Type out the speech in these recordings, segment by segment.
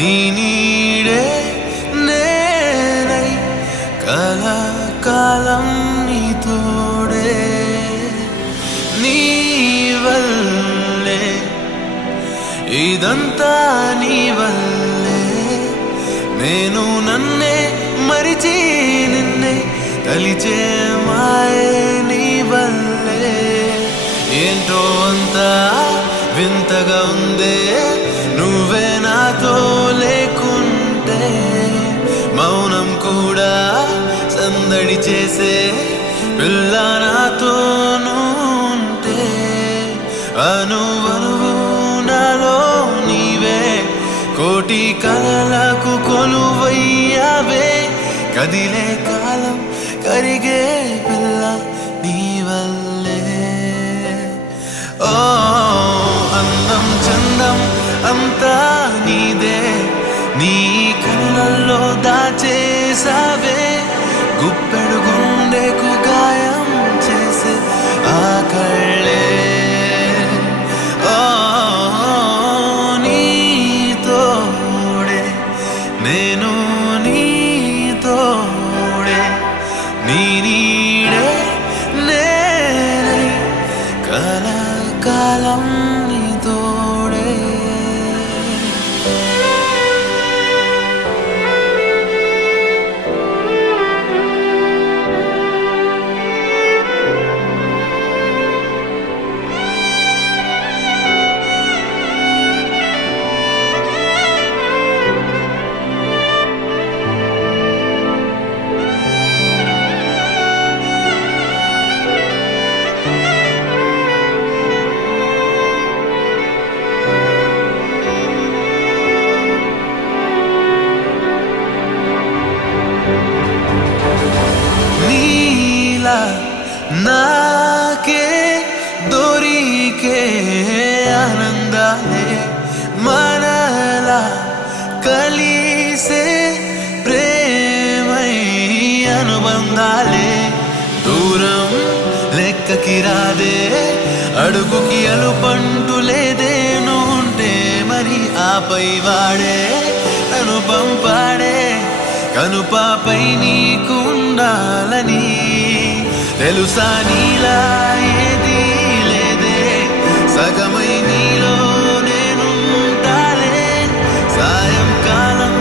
నీ నీడే నేనై కలకాలం నీ తోడే నీ వల్లే ఇదంతా నీ వల్లే నేను నన్నే మరిచి నిన్నే తలిచే మాయే నీ వల్లే ఏంటో అంతా వింతగా ఉందే నువ్వే నాతో లేకుంటే మౌనం కూడా సందడి చేసే పిల్ల నాతో ఉంటే అనువనువు నాలో నీవే కోటి కలలకు కొలువయ్యావే కదిలే కాలం కరిగే పిల్ల నీ వల్లే ఓ అందం చందం అంతా నీదే నీ కళ్ళల్లో దాచేసావే గుప్పెడు గుండెకు గాయం చేసే ఆ కళ్ళే ఓ నీ తోడే నేను నీ తోడే నీ నీడే నేనై కలకాలం నీ తోడే నాకే దొరికే ఆనందాలే మనలా కలిసే ప్రేమై అనుబంధాలే దూరం లెక్కకి రాదే అడుగుకి అలుపంటు లేదే నుంటే మరి ఆపై వాడే నన్ను పంపాడే కనుపాపై నీకు ఉండాలని తెలుసా నీలా ఏది లేదే సగమై నీలో నేనుంటాలే సాయంకాలం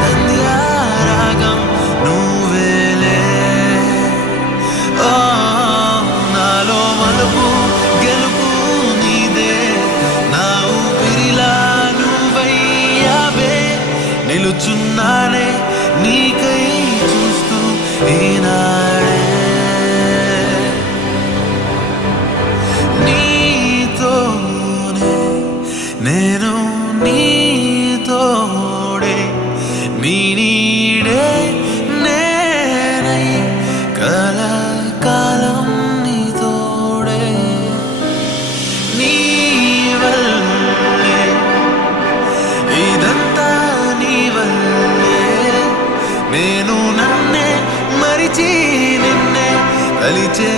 సంధ్యారాగం నువ్వేలే ఓ నాలో మలుపు గెలుపు నీదే నా ఊపిరిలా నువ్వయ్యావే నిలుచున్నానే నీకై చూస్తూ ఈనాడే నేను నీ తోడే నీ నీడే నేనై కలకాలం నీ తోడే నీ వల్లే ఇదంతా నీ వల్లే నేను నన్నే మరిచి నిన్నే కలిచే